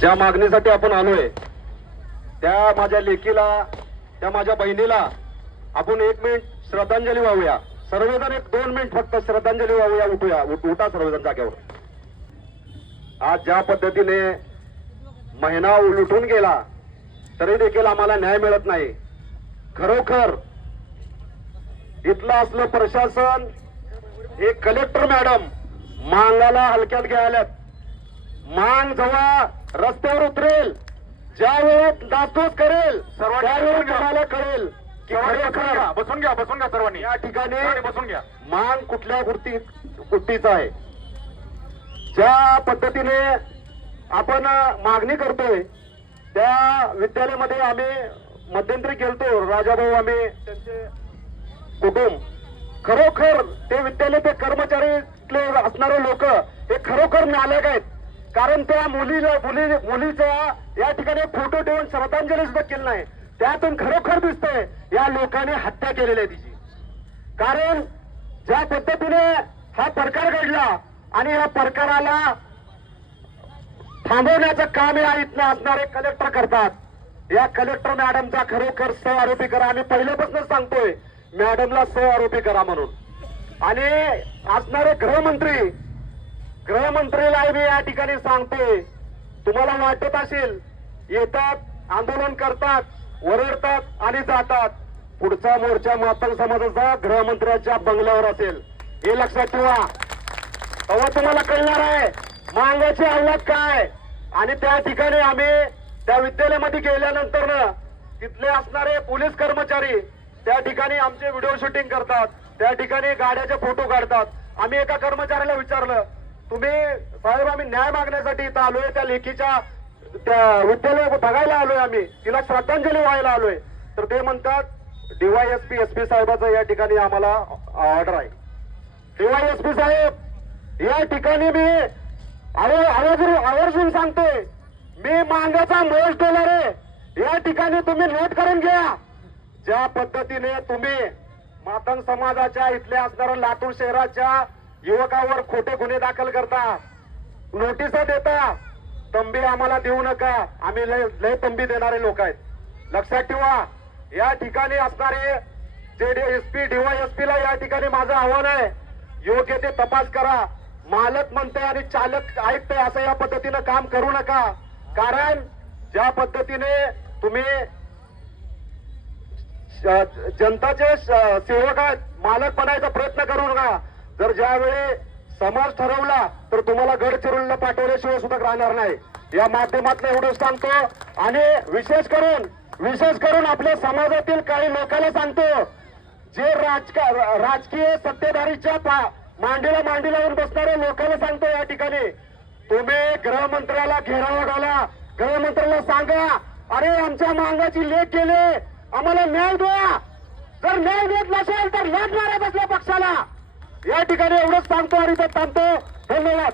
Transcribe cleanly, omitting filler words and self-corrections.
ज्या मागणीसाठी आपण आलोय त्या माझ्या लेकीला, त्या माझ्या बहिणीला आपण 1 मिनिट श्रद्धांजली वाहूया. सर्वजण 2 मिनिट फक्त श्रद्धांजली वाहूया. उठा सर्वजण जागेवर. आज ज्या पद्धतीने महिना उलटून गेला तरी देखील आम्हाला न्याय मिळत नाही. खरोखर इथलं असलं प्रशासन, हे कलेक्टर मॅडम मांगाला हलक्यात घ्यायल्यात. मांग जेव्हा रस्त्यावर उतरेल, ज्या वेळेत नासधूस करेल, त्यावेळेस तुम्हाला कळेल की बसून घ्या सर्वांनी. या ठिकाणी बसून घ्या. मांग कुठल्या गोष्टीचा आहे. ज्या पद्धतीने आपण मागणी करतोय त्या विद्यालयामध्ये आम्ही मध्यंतरी गेलतो, राजाभाऊ, आम्ही त्यांचे कुटुंब. खरोखर ते विद्यालय, ते कर्मचारी असणारे लोक हे खरोखर नालायक आहेत. कारण त्या मुलीचा या ठिकाणी फोटो ठेवून श्रद्धांजली सुद्धा केली नाही. त्यातून खरोखर दिसतंय या लोकांनी हत्या केलेली आहे तिची. कारण ज्या पद्धतीने हा प्रकार घडला आणि या प्रकाराला थांबवण्याचं काम या इथले असणारे कलेक्टर करतात. या कलेक्टर मॅडमचा खरोखर आरोपी करा. आम्ही पहिल्यापासूनच सांगतोय मॅडमला आरोपी करा म्हणून. आणि असणारे गृहमंत्रीला मी या ठिकाणी सांगतोय, तुम्हाला वाटत असेल येतात, आंदोलन करतात, ओरडतात आणि जातात. पुढचा मोर्चा मातंग समाजाचा गृहमंत्र्यांच्या बंगल्यावर असेल, हे लक्षात ठेवा. तेव्हा तुम्हाला कळणार आहे मांगाची हालत काय. आणि त्या ठिकाणी आम्ही त्या विद्यालयामध्ये गेल्यानंतर तिथले असणारे पोलीस कर्मचारी त्या ठिकाणी आमचे व्हिडिओ शूटिंग करतात, त्या ठिकाणी गाड्याचे फोटो काढतात. आम्ही एका कर्मचाऱ्याला विचारलं, तुम्ही साहेब आम्ही न्याय मागण्यासाठी इथं आलोय, त्या लेखीच्या त्या विद्यालय बघायला आलोय, आम्ही तिला श्रद्धांजली व्हायला आलोय. तर ते म्हणतात DYSP SP साहेबाचं या ठिकाणी आम्हाला ऑर्डर आहे. DYSP साहेब या ठिकाणी मी आवर्जून सांगतोय, मी मांगाचा मोज डॉलर आहे. या ठिकाणी तुम्ही नोट करून घ्या. ज्या पद्धतीने तुम्ही मातंग समाजाच्या इथल्या असणाऱ्या लातूर शहराच्या युवकावर खोटे गुन्हे दाखल करता, नोटीस देता, तंबी आम्हाला देऊ नका, आम्ही लय तंबी देणारे लोक आहेत. लक्षात ठेवा. या ठिकाणी असणारे जे DYSP ला या ठिकाणी माझं आव्हान आहे, योग्य ते तपास करा. मालक म्हणते आणि चालक ऐकते असं या पद्धतीनं काम करू नका. कारण ज्या पद्धतीने तुम्ही जनताचे सेवक आहेत, मालक बनायचा प्रयत्न करू नका. जर ज्यावेळी समाज ठरवला तर तुम्हाला गडचिरोलीला पाठवल्याशिवाय सुद्धा राहणार नाही. या माध्यमातून एवढंच सांगतो. आणि विशेष करून आपल्या समाजातील काही लोकांना सांगतो, जे राजकीय सत्तेधारीच्या मांडीला लावून बसणाऱ्या लोकांना सांगतो, या ठिकाणी तुम्ही गृहमंत्र्याला घेरावा घाला. गृहमंत्र्याला सांगा, अरे आमच्या मांगाची लेख केले, आम्हाला न्याय द्या. जर न्याय देत नसेल तर लढणारच असल्या पक्षाला. या ठिकाणी एवढंच सांगतो आणि ते थांबतो. धन्यवाद.